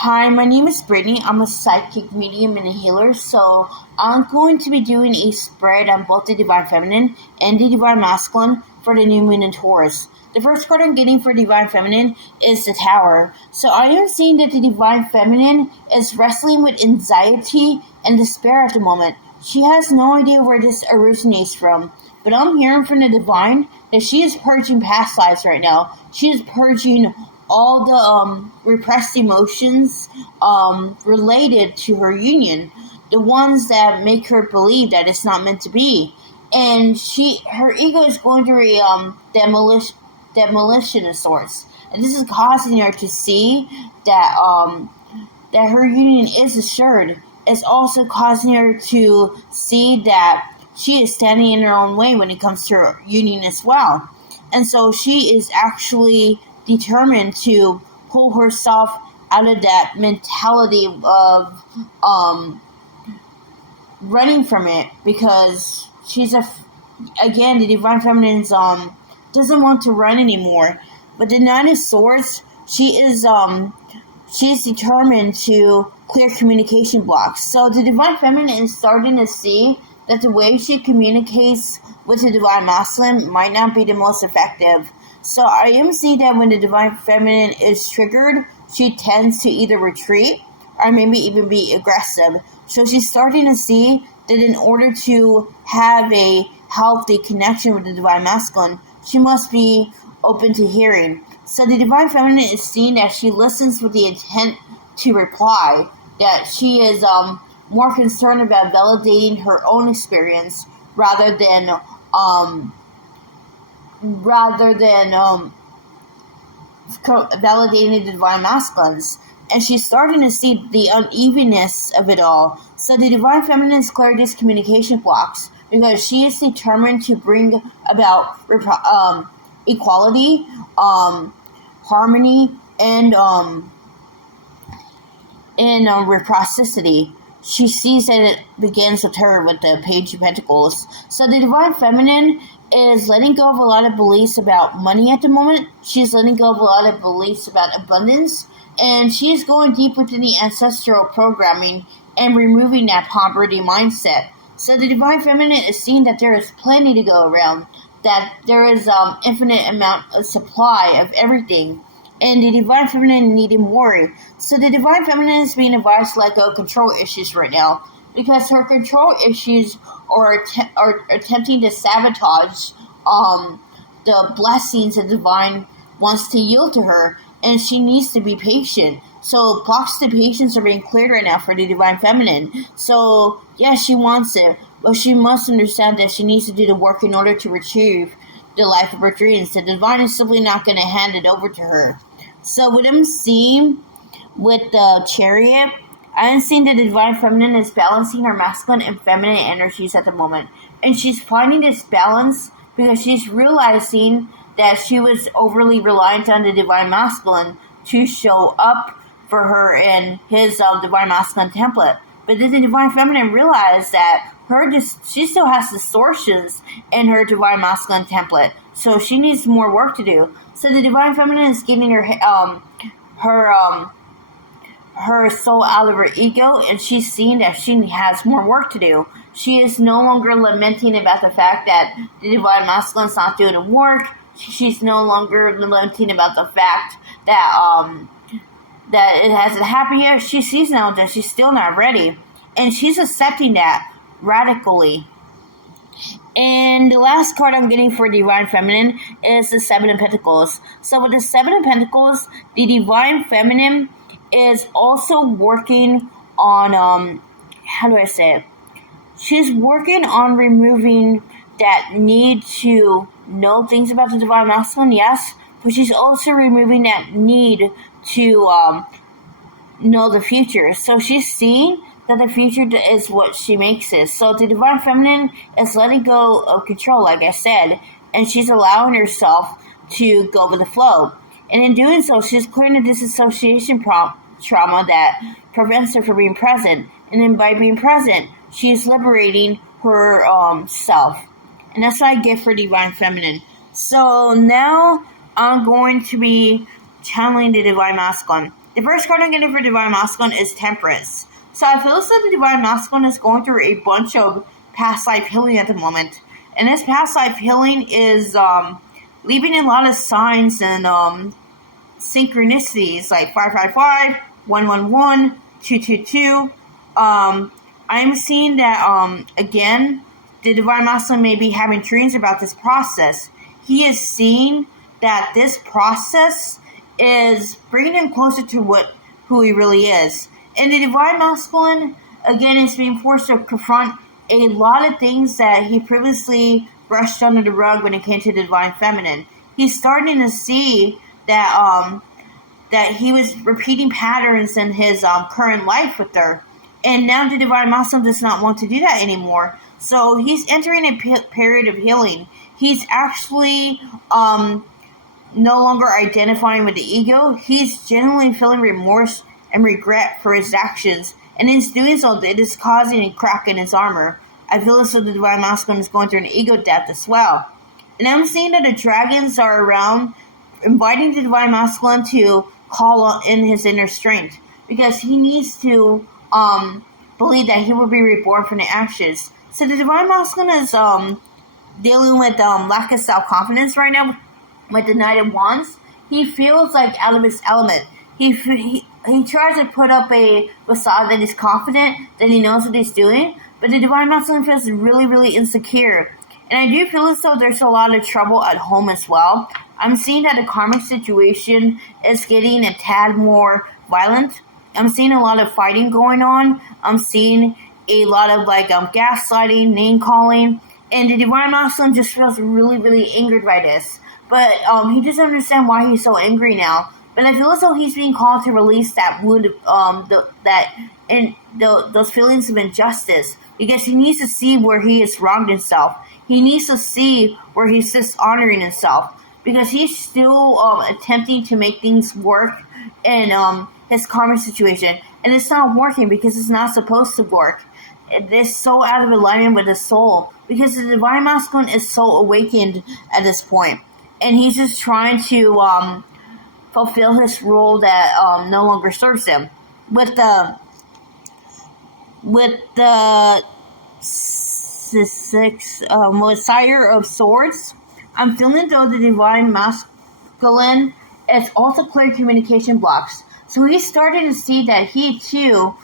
Hi, my name is Brittany. I'm a psychic medium and a healer, so I'm going to be doing a spread on both the Divine Feminine and the Divine Masculine for the new moon in Taurus. The first card I'm getting for Divine Feminine is the Tower. So I am seeing that the Divine Feminine is wrestling with anxiety and despair at the moment. She has no idea where this originates from, but I'm hearing from the Divine that she is purging past lives right now. She is purging all the repressed emotions related to her union, the ones that make her believe that it's not meant to be, and her ego is going through a demolition of sorts, and this is causing her to see that that her union is assured. It's also causing her to see that she is standing in her own way when it comes to her union as well, and so she is actually determined to pull herself out of that mentality of running from it, because again, the Divine Feminine doesn't want to run anymore. But the Nine of Swords, she's determined to clear communication blocks. So the Divine Feminine is starting to see that the way she communicates with the Divine Masculine might not be the most effective. So I am seeing that when the Divine Feminine is triggered, she tends to either retreat or maybe even be aggressive. So she's starting to see that in order to have a healthy connection with the Divine Masculine, she must be open to hearing. So the Divine Feminine is seeing that she listens with the intent to reply, that she is more concerned about validating her own experience rather than validating the Divine Masculines. And she's starting to see the unevenness of it all. So the Divine Feminine is clearing these communication blocks because she is determined to bring about equality, harmony, and reciprocity. She sees that it begins with her with the Page of Pentacles. So the Divine Feminine is letting go of a lot of beliefs about money at the moment. She's letting go of a lot of beliefs about abundance. And she is going deep within the ancestral programming and removing that poverty mindset. So the Divine Feminine is seeing that there is plenty to go around, that there is infinite amount of supply of everything. And the Divine Feminine needn't worry. So the Divine Feminine is being advised to let go of control issues right now, because her control issues are attempting to sabotage the blessings the Divine wants to yield to her, and she needs to be patient. So blocks to patience are being cleared right now for the Divine Feminine. So yes, she wants it, but she must understand that she needs to do the work in order to retrieve the life of her dreams. The Divine is simply not going to hand it over to her. So what I'm seeing with the Chariot, I'm seeing that the Divine Feminine is balancing her masculine and feminine energies at the moment. And she's finding this balance because she's realizing that she was overly reliant on the Divine Masculine to show up for her in his Divine Masculine template. But then the Divine Feminine realized that she still has distortions in her Divine Masculine template. So she needs more work to do. So the Divine Feminine is getting her soul out of her ego, and she's seeing that she has more work to do. She is no longer lamenting about the fact that the Divine Masculine is not doing the work. She's no longer lamenting about the fact that that it hasn't happened yet. She sees now that she's still not ready, and she's accepting that radically. And the last card I'm getting for Divine Feminine is the Seven of Pentacles. So with the Seven of Pentacles, the Divine Feminine is also working on, how do I say it? She's working on removing that need to know things about the Divine Masculine, yes, but she's also removing that need to know the future. So she's seeing that the future is what she makes it. So the Divine Feminine is letting go of control, like I said, and she's allowing herself to go with the flow. And in doing so, she's clearing the disassociation trauma that prevents her from being present. And then by being present, she is liberating her self. And that's what I get for Divine Feminine. So now I'm going to be channeling the Divine Masculine. The first card I'm getting for Divine Masculine is Temperance. So I feel as though the Divine Masculine is going through a bunch of past life healing at the moment. And this past life healing is leaving a lot of signs and synchronicities like 555, 111, 222. I'm seeing that, again, the Divine Masculine may be having dreams about this process. He is seeing that this process is bringing him closer to who he really is. And the Divine Masculine, again, is being forced to confront a lot of things that he previously brushed under the rug when it came to the Divine Feminine. He's starting to see that that he was repeating patterns in his current life with her. And now the Divine Masculine does not want to do that anymore. So he's entering a period of healing. He's actually no longer identifying with the ego. He's genuinely feeling remorse and regret for his actions. And in doing so, it is causing a crack in his armor. I feel as though the Divine Masculine is going through an ego death as well. And I'm seeing that the dragons are around, inviting the Divine Masculine to call in his inner strength. Because he needs to believe that he will be reborn from the ashes. So the Divine Masculine is dealing with lack of self-confidence right now with the Knight of Wands. He feels like out of his element. He tries to put up a facade that he's confident, that he knows what he's doing, but the Divine Masculine feels really, really insecure. And I do feel as though there's a lot of trouble at home as well. I'm seeing that the karmic situation is getting a tad more violent. I'm seeing a lot of fighting going on. I'm seeing a lot of gaslighting, name calling, and the Divine Masculine just feels really, really angered by this. But he doesn't understand why he's so angry now. But I feel as though he's being called to release that wound, those feelings of injustice, because he needs to see where he has wronged himself. He needs to see where he's dishonoring himself, because he's still attempting to make things work in his karmic situation, and it's not working because it's not supposed to work. It's so out of alignment with his soul, because the Divine Masculine is so awakened at this point, and he's just trying to fulfill his role that no longer serves him. With the Sire of Swords, I'm feeling though the Divine Masculine is also clear communication blocks. So he's starting to see that he too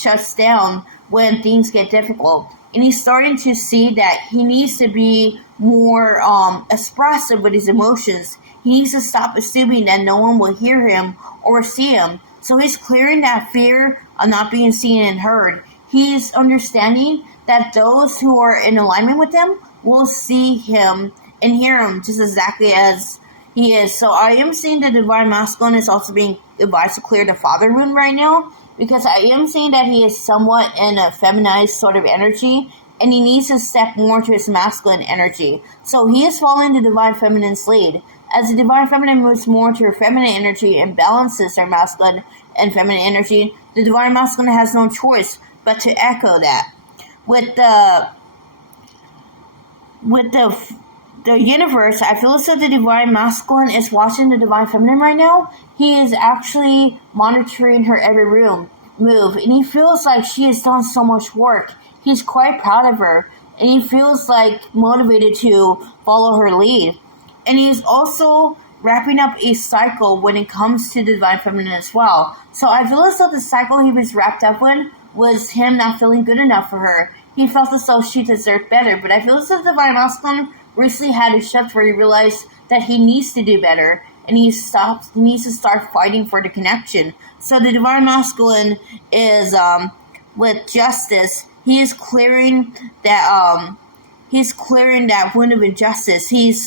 shuts down when things get difficult. And he's starting to see that he needs to be more expressive with his emotions. He needs to stop assuming that no one will hear him or see him. So he's clearing that fear of not being seen and heard. He's understanding that those who are in alignment with him will see him and hear him just exactly as he is. So I am seeing the Divine Masculine is also being advised to clear the father wound right now, because I am seeing that he is somewhat in a feminized sort of energy, and he needs to step more to his masculine energy. So he is following the Divine Feminine's lead. As the Divine Feminine moves more to her feminine energy and balances her masculine and feminine energy, the Divine Masculine has no choice but to echo that. With the universe, I feel as though the Divine Masculine is watching the Divine Feminine right now. He is actually monitoring her every move, and he feels like she has done so much work. He's quite proud of her, and he feels like motivated to follow her lead. And he's also wrapping up a cycle when it comes to the Divine Feminine as well. So I feel as though the cycle he was wrapped up in was him not feeling good enough for her. He felt as though she deserved better, but I feel as though the Divine Masculine recently had a shift where he realized that he needs to do better, and he needs to start fighting for the connection. So the Divine Masculine is with justice. He is clearing that wound of injustice. He's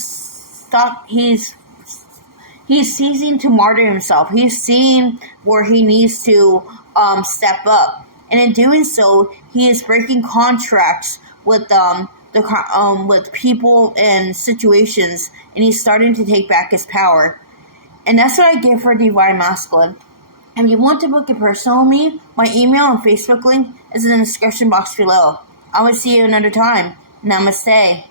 ceasing to martyr himself. He's seeing where he needs to step up, and in doing so, he is breaking contracts with with people and situations, and he's starting to take back his power. And that's what I get for Divine Masculine. If you want to book a personal with me, my email and Facebook link is in the description box below. I will see you another time. Namaste.